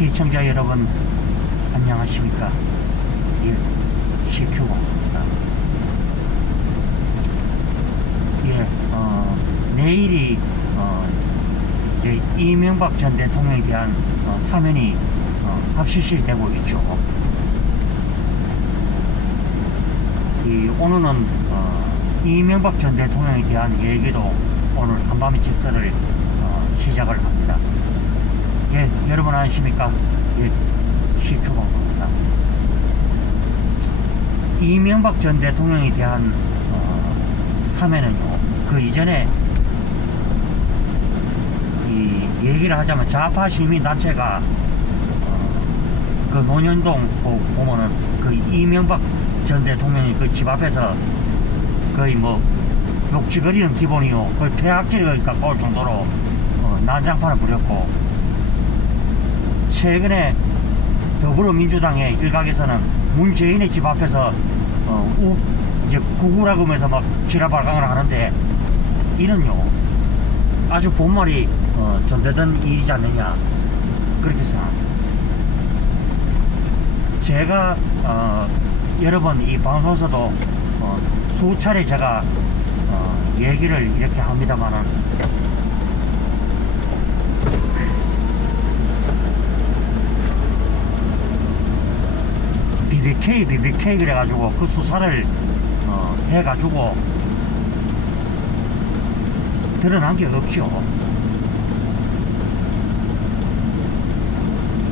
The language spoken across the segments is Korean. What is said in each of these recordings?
시청자 여러분 안녕하십니까. 예, CQ 방송입니다. 예, 내일이 이제 이명박 전 대통령에 대한 사면이 확실시 되고 있죠. 오늘은 이명박 전 대통령에 대한 얘기도 오늘 한밤의 직설을 시작을 합니다. 예, 여러분 안녕하십니까. 예, CQ 방송입니다. 이명박 전 대통령에 대한 사면은요, 그 이전에 이 얘기를 하자면 좌파 시민단체가 그 논현동 보면은 그 이명박 전 대통령이 그 집 앞에서 거의 뭐 욕지거리는 기본이요, 거의 폐악질을 갖고 올 정도로 난장판을 부렸고, 최근에 더불어민주당의 일각에서는 문재인의 집 앞에서 이제 구구라고 하면서 막 지라발광을 하는데, 이는요 아주 본말이 존대던 일이지 않느냐, 그렇게 생각합니다. 제가 여러 번 이 방송에서도 수차례 제가 얘기를 이렇게 합니다만은, BBK 그래가지고 그 수사를 해가지고 드러난 게 없죠.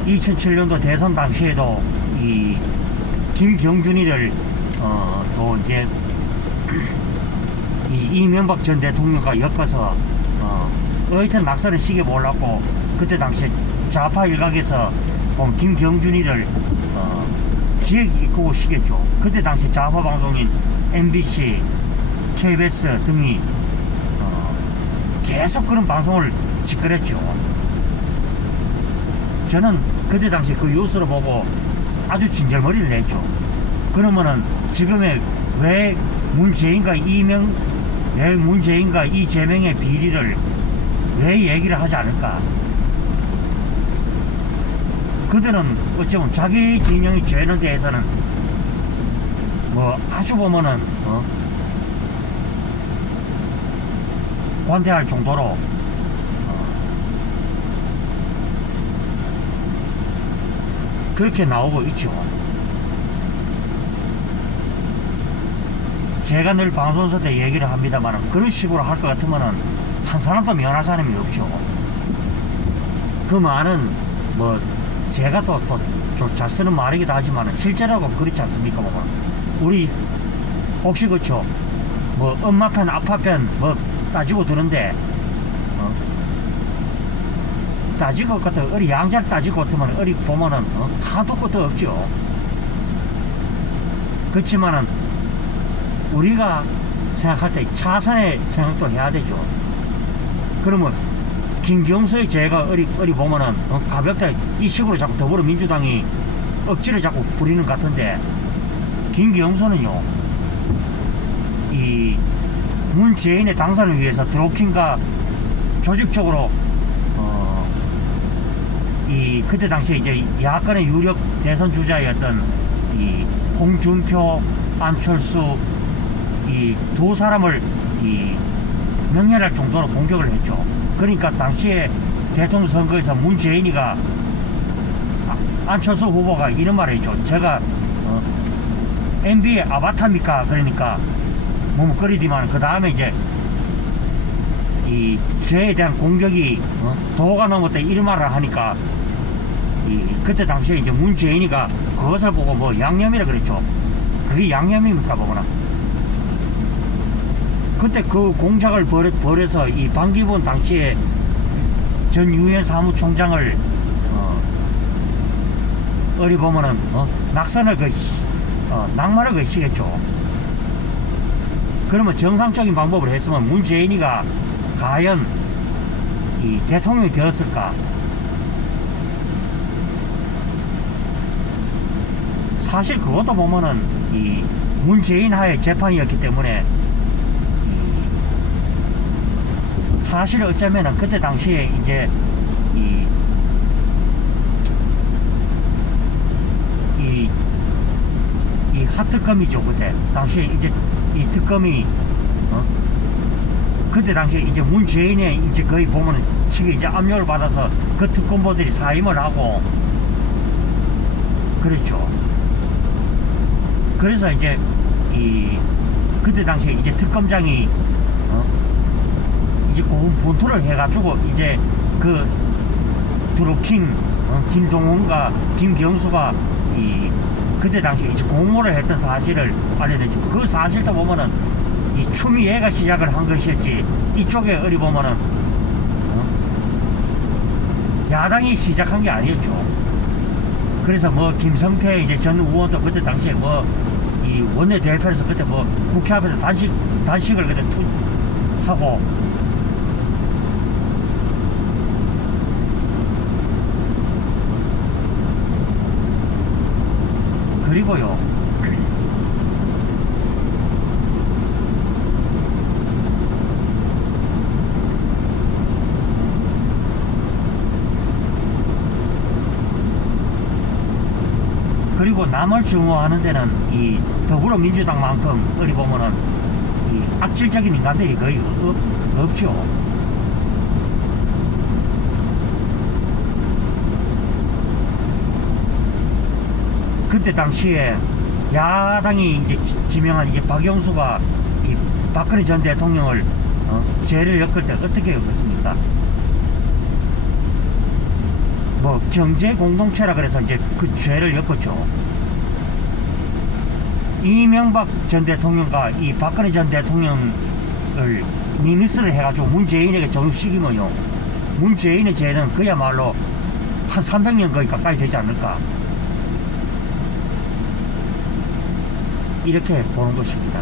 2007년도 대선 당시에도 이 김경준이를 또 이제 이 이명박 전 대통령과 엮어서 어쨌든 낙선을 시켜 보려고 그때 당시에 좌파 일각에서 김경준이를 기획 이끌고 시켰죠. 그때 당시 좌파 방송인 MBC, KBS 등이 계속 그런 방송을 짓거렸죠. 저는 그때 당시 그 뉴스를 보고 아주 진절머리를 냈죠. 그러면은 지금의 왜 문재인과 이재명의 비리를 왜 얘기를 하지 않을까? 그들은 어쩌면 자기 진영이 죄는 대해서는 뭐 아주 보면은 관대할 정도로 그렇게 나오고 있죠. 제가 늘 방송에서 때 얘기를 합니다만, 그런 식으로 할 것 같으면은 한 사람도 면할 사람이 없죠. 그 말은 뭐 제가 또 잘 쓰는 말이기도 하지만 실제라고 그렇지 않습니까? 뭐 우리 혹시 그렇죠, 뭐 엄마 편 아빠 편 뭐 따지고 드는데 따지고 것도 어리 양자를 따지고 같으면 어리 보면은 한도 끝도 없죠. 그렇지만은 우리가 생각할 때 차선의 생각도 해야 되죠. 그러면 김경수의 죄가 어리 보면은 가볍게 이 식으로 자꾸 더불어민주당이 억지를 자꾸 부리는 것 같은데, 김경수는요 이 문재인의 당선을 위해서 드루킹과 조직적으로 이 그때 당시에 이제 야권의 유력 대선 주자였던 이 홍준표, 안철수 이 두 사람을 이 명렬할 정도로 공격을 했죠. 그러니까 당시에 대통령 선거에서 문재인이가 안철수 후보가 이런 말을 했죠. 제가 MB의 아바타입니까? 그러니까 머뭇거리지만 그 다음에 이제 이 죄에 대한 공격이 도가 넘었다 이런 말을 하니까 그때 당시에 이제 문재인이가 그것을 보고 뭐 양념이라 그랬죠. 그게 양념입니까 보거나. 그때 그 공작을 벌여서 이 반기문 당시에 전 유엔 사무총장을 어리 보면은 낙선을 낙마를 시켰죠. 그러면 정상적인 방법을 했으면 문재인이가 과연 이 대통령이 되었을까? 사실 그것도 보면은 이 문재인 하에 재판이었기 때문에 사실 어쩌면은 그때 당시에 이제 이 핫특검이죠. 그때 당시에 이제 이 특검이 그때 당시에 이제 문재인의 이제 거의 보면은 측에 이제 압력을 받아서 그 특검보들이 사임을 하고 그랬죠. 그래서 이제 이 그때 당시에 이제 특검장이 이제 고분 분투를 해가지고 이제 그 드루킹 김동훈과 김경수가 이 그때 당시에 이제 공모를 했던 사실을 알려냈죠. 그 사실도 보면은 이 추미애가 시작을 한 것이었지 이쪽에 어디 보면은 야당이 시작한 게 아니었죠. 그래서 뭐 김성태 이제 전 의원도 그때 당시에 뭐 이 원내 대표에서 그때 뭐 국회 앞에서 단식을 그때 하고 그리고요. 그리고 남을 증오하는 데는 이 더불어민주당만큼 어디 보면은 이 악질적인 인간들이 거의 없죠. 그때 당시에 야당이 이제 지명한 이제 박영수가 이 박근혜 전 대통령을 죄를 엮을 때 어떻게 엮었습니까? 뭐 경제 공동체라 그래서 이제 그 죄를 엮었죠. 이명박 전 대통령과 이 박근혜 전 대통령을 리믹스를 해가지고 문재인에게 적용시키면요, 문재인의 죄는 그야말로 한 300년 거의 가까이 되지 않을까, 이렇게 보는 것입니다.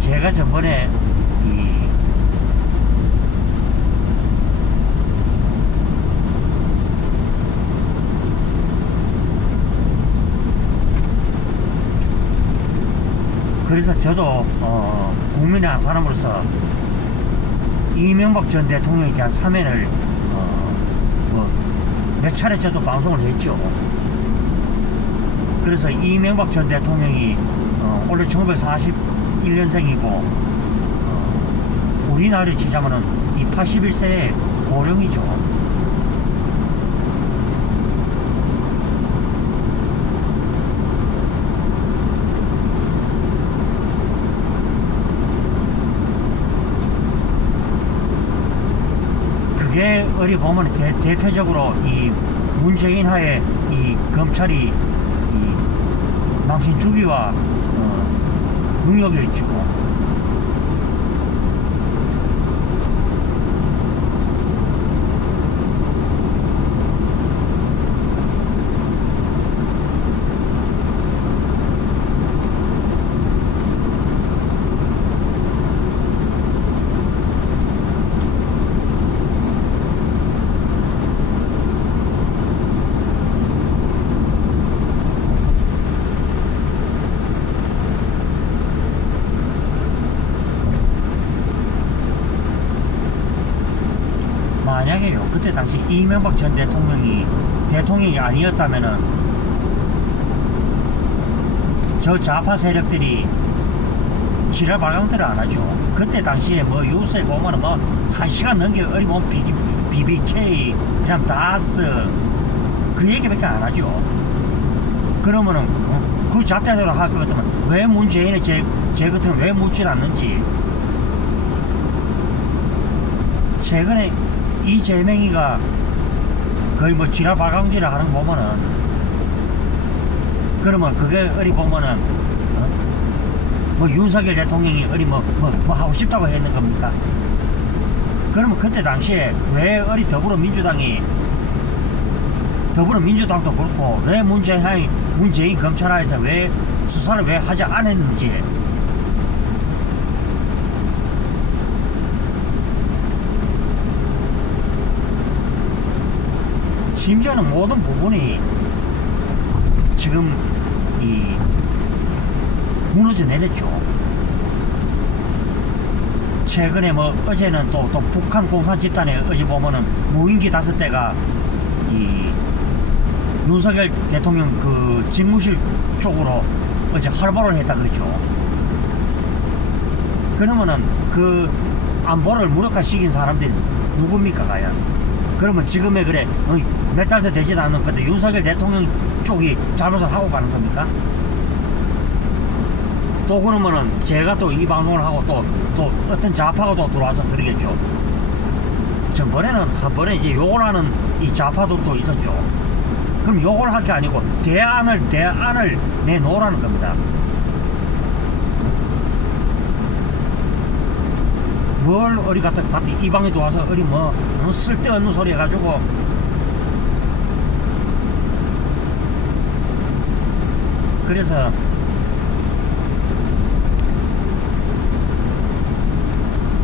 제가 전번에 그래서 저도 국민의 한 사람으로서 이명박 전 대통령에 대한 사면을 몇 차례 저도 방송을 했죠. 그래서 이명박 전 대통령이 원래 1941년생이고 우리 나이를 치자면은 이 81세의 고령이죠. 그게 어디 보면 대표적으로 이 문재인 하에 이 검찰이 이 망신 주기와 능력이 있죠. 만약에요, 그때 당시 이명박 전 대통령이 아니었다면은 저 좌파 세력들이 지랄 발광들을 안 하죠. 그때 당시에 뭐 요새 보면은 뭐 1시간 넘게 어리면 BBK 그냥 다스 그 얘기밖에 안 하죠. 그러면은 그 잣대대로 할 것 같으면 왜 문재인의 제 같은 왜 묻질 않는지. 최근에 이재명이가 거의 뭐 지랄 발광질을 하는 거 보면은, 그러면 그게 어디 보면은 뭐 윤석열 대통령이 어디 뭐 하고 싶다고 했는 겁니까? 그러면 그때 당시에 왜 어디 더불어민주당도 그렇고 왜 문재인 검찰하에서 왜 수사를 왜 하지 않았는지. 심지어는 모든 부분이 지금 무너져 내렸죠. 최근에 뭐 어제는 또 북한 공산 집단에 어제 보면은 무인기 5대가 이 윤석열 대통령 그 직무실 쪽으로 어제 활보를 했다 그랬죠. 그러면은 그 안보를 무력화시킨 사람들이 누굽니까 과연? 그러면 지금의 그래 몇 달도 되지도 않는 건데 윤석열 대통령 쪽이 잘못을 하고 가는 겁니까? 또 그러면은 제가 또 이 방송을 하고 또 어떤 좌파가 또 들어와서 그러겠죠. 전번에는 한 번에 이제 욕을 하는 이 좌파들도 있었죠. 그럼 욕을 할 게 아니고 대안을 내놓으라는 겁니다. 뭘 어디 갔다 이 방에 들어와서 어디 뭐 쓸데없는 소리 해가지고. 그래서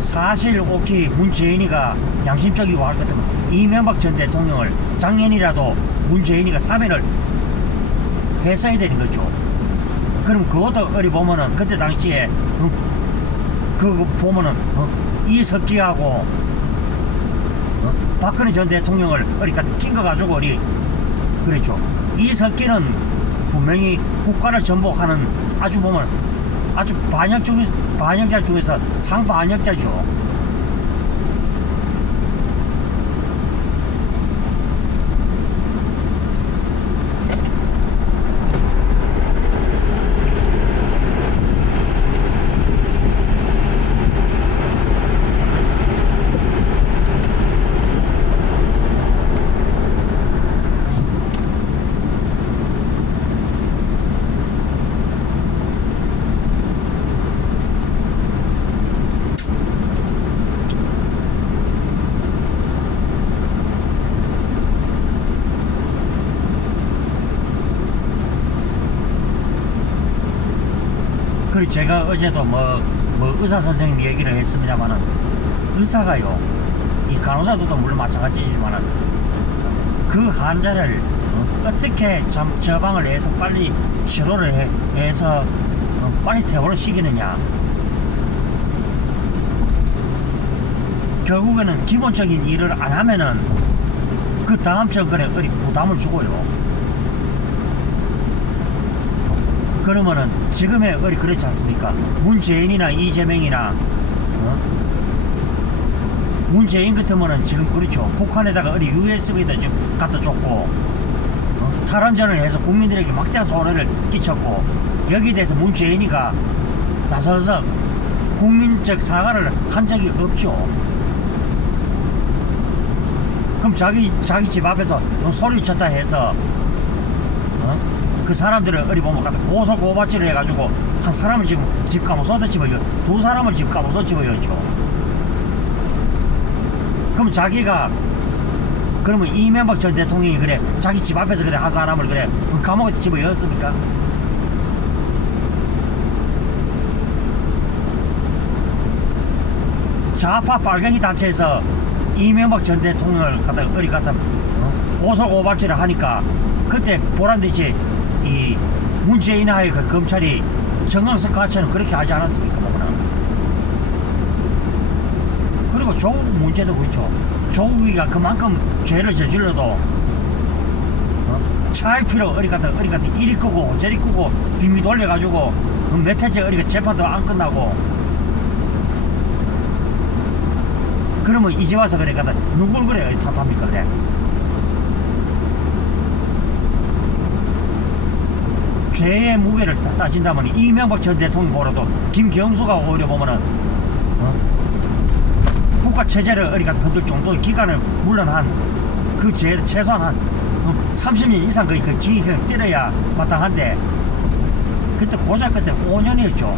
사실 오키 문재인이가 양심적이고 할 것 같으면 이명박 전 대통령을 작년이라도 문재인이가 사면을 했어야 되는 거죠. 그럼 그것도 어디 보면은 그때 당시에 그거 보면은 이석기하고 박근혜 전 대통령을 어디 갖다 낀 거 가지고 어디 그랬죠. 이석기는 분명히 국가를 전복하는 아주 보면 아주 반역자 중에서 상반역자죠. 그리고 제가 어제도 뭐 의사 선생님 얘기를 했습니다만은 의사가요, 이 간호사들도 물론 마찬가지지만은 그 환자를 어떻게 처방을 해서 빨리 치료를 해서 빨리 퇴원을 시키느냐. 결국에는 기본적인 일을 안 하면은 그 다음 정권에 어디 부담을 주고요. 그러면은 지금의 어디 그렇지 않습니까? 문재인이나 이재명이나 문재인 같으면은 지금 그렇죠. 북한에다가 어디 USB도 지금 갖다 줬고 탈원전을 해서 국민들에게 막대한 손해를 끼쳤고, 여기에 대해서 문재인이가 나서서 국민적 사과를 한 적이 없죠. 그럼 자기 집 앞에서 소리쳤다 해서 그 사람들을 어디 보면 갖다 고소고발질을 해가지고 한 사람을 지금 집 감옥소에 집어요. 두 사람을 집 감옥소에 집어였죠. 그럼 자기가 그러면 이명박 전 대통령이 그래 자기 집 앞에서 그래 한 사람을 그래 감옥에 집어였습니까? 좌파 빨갱이 단체에서 이명박 전 대통령을 갖다 어디 갖다 고소고발질을 하니까 그때 보란듯이 이 문재인하의 그 검찰이 정강석화처럼 그렇게 하지 않았습니까? 뭐나. 그리고 조국 문제도 그렇죠. 조국이가 그만큼 죄를 저질러도 차일 필요 어디 갔다 이리 끄고 저리 끄고 빙비 돌려가지고 몇 해째 어디가 재판도 안 끝나고. 그러면 이제 와서 그래 갖다 누굴 그래 탓합니까 그래. 죄의 무게를 따진다면 이명박 전 대통령 보러도 김경수가 오히려 보면은 국가 체제를 어디 갖다 흔들 정도의 기간을 물러난 그 죄 최소한 한 30년 이상 그 징역을 때려야 마땅한데 그때 고작 그때 5년이었죠.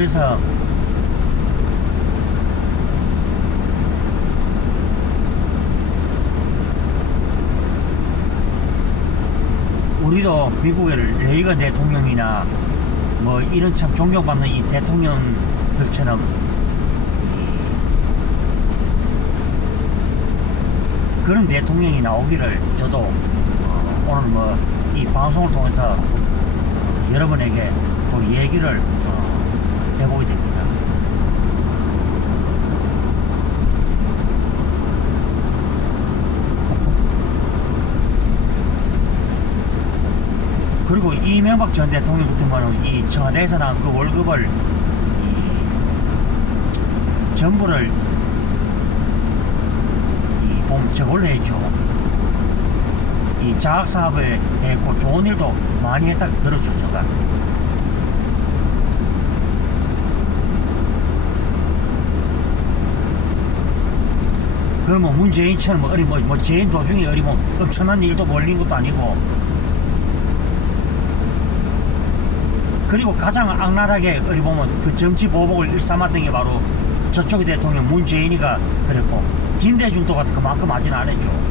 그래서 우리도 미국의 레이건 대통령이나 뭐 이런 참 존경받는 이 대통령들처럼 그런 대통령이 나오기를 저도 오늘 뭐 이 방송을 통해서 여러분에게 또 얘기를 해보게 됩니다. 그리고 이명박 전 대통령 같은 거는 이 청와대에서 나온 그 월급을 전부를 보면 저걸로 했죠. 이 장학사업에 했고 좋은 일도 많이 했다고 들었죠, 제가. 그러면 문재인처럼 어리 뭐 재인 도중에 어리 뭐 엄청난 일도 벌린 것도 아니고, 그리고 가장 악랄하게 어리 보면 그 정치 보복을 일삼았던 게 바로 저쪽 대통령 문재인이가 그랬고, 김대중도 그만큼 하진 않았죠.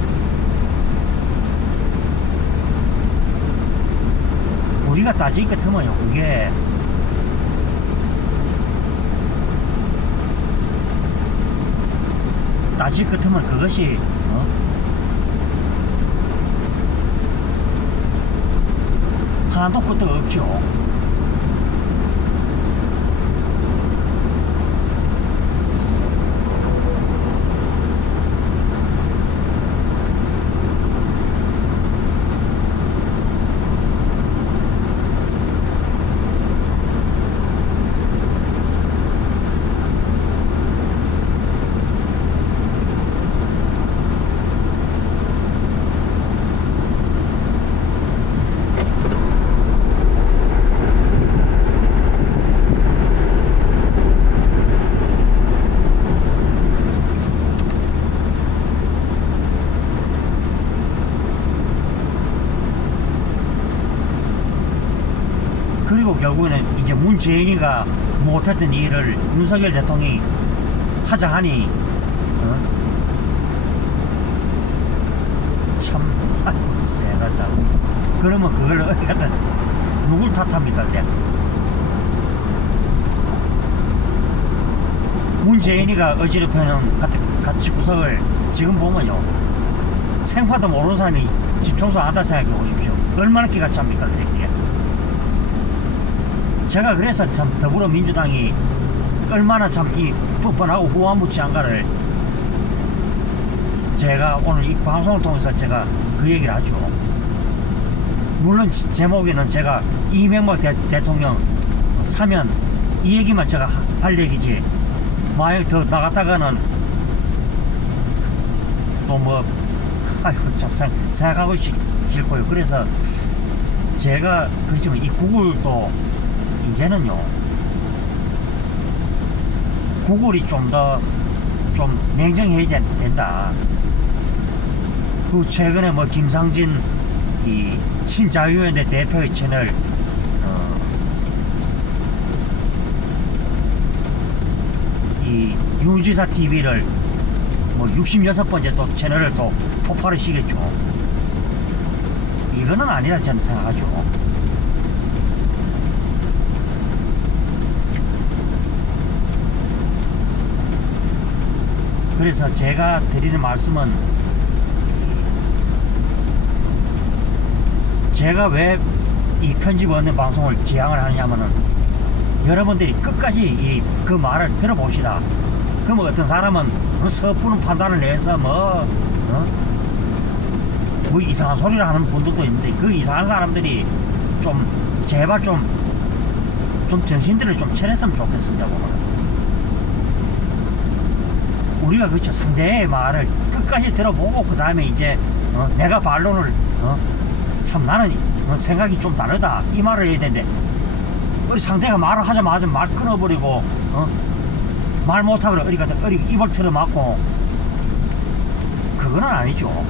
우리가 따질 것 같으면요, 그게 따질 것 같으면 그것이 하나도 끝도 없죠. 그리고 결국에는 이제 문재인이가 못했던 일을 윤석열 대통령이 하자 하니 참 아이고 세상 참. 그러면 그걸 어디 갖다 누굴 탓합니까? 그래 문재인이가 어지럽혀는 같이 구석을 지금 보면요, 생파도 모르는 사람이 집 청소 안 한다 생각해 보십시오. 얼마나 기가 찹니까? 그래 그게. 제가 그래서 참 더불어민주당이 얼마나 참 이 뻔뻔하고 후한무치한가를 제가 오늘 이 방송을 통해서 제가 그 얘기를 하죠. 물론 제목에는 제가 이명박 대통령 사면 이 얘기만 제가 할 얘기지, 만약 더 나갔다가는 또 뭐 아이고 참 생각하고 싫고요. 그래서 제가 그렇지만 이 구글도 이제는요, 구글이 좀 더 좀 냉정해야 된다. 그리고 최근에 뭐 김상진 이 신자유연대 대표의 채널 이 윤지사 TV를 뭐 66번째 또 채널을 또 폭발을 시겠죠. 이거는 아니라 저는 생각하죠. 그래서 제가 드리는 말씀은, 제가 왜 이 편집 없는 방송을 지향을 하냐면은 여러분들이 끝까지 그 말을 들어봅시다. 그러면 어떤 사람은 섣부른 판단을 내서 뭐 이상한 소리를 하는 분들도 있는데, 그 이상한 사람들이 좀 제발 좀 정신들을 좀 차렸으면 좋겠습니다. 오늘 우리가 그렇죠, 상대의 말을 끝까지 들어보고 그 다음에 이제 내가 반론을 참 나는 생각이 좀 다르다 이 말을 해야 되는데, 우리 상대가 말을 하자마자 말 끊어버리고 말 못하고 어리 입을 틀어막고, 그거는 아니죠.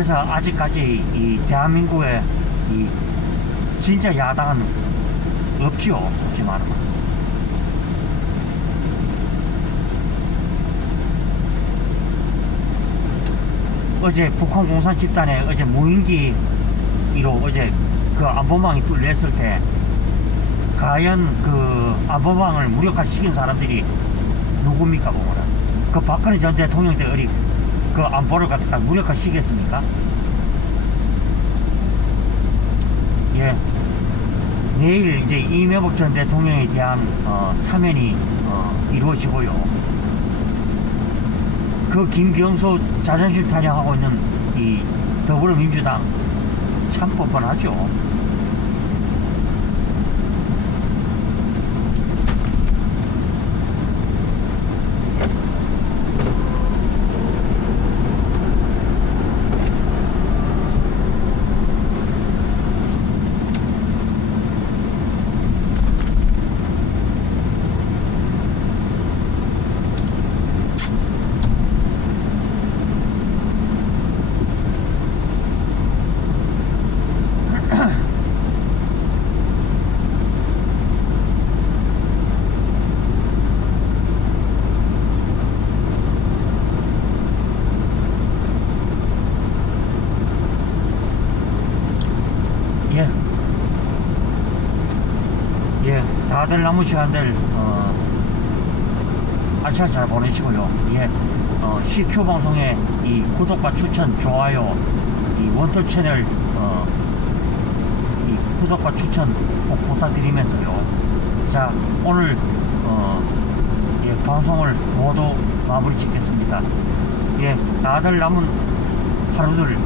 그래서 아직까지 이 대한민국에 이 진짜 야당은 없지요, 솔직히 말하면. 어제 북한 공산 집단에 어제 무인기로 어제 그 안보망이 뚫렸을 때 과연 그 안보망을 무력화시킨 사람들이 누굽니까 보거라. 그 박근혜 전 대통령 때 어디 그 안보를 갖다가 무력화시켰습니까? 예. 내일 이제 이명박 전 대통령에 대한 사면이 이루어지고요. 그 김경수 자존심 타령하고 있는 이 더불어민주당 참 뻔뻔하죠. 예. 예, 다들 남은 시간들 알차게 잘 보내시고요. 예, CQ 방송의 이 구독과 추천, 좋아요, 이 원톱 채널 이 구독과 추천 꼭 부탁드리면서요. 자, 오늘 예, 방송을 모두 마무리 짓겠습니다. 예, 다들 남은 하루들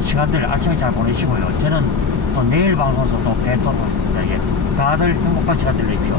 시간들 알차게 잘 보내시고요. 저는 또 내일 방송에서 또 뵙도록 하겠습니다. 예, 다들 행복한 시간 되십시오.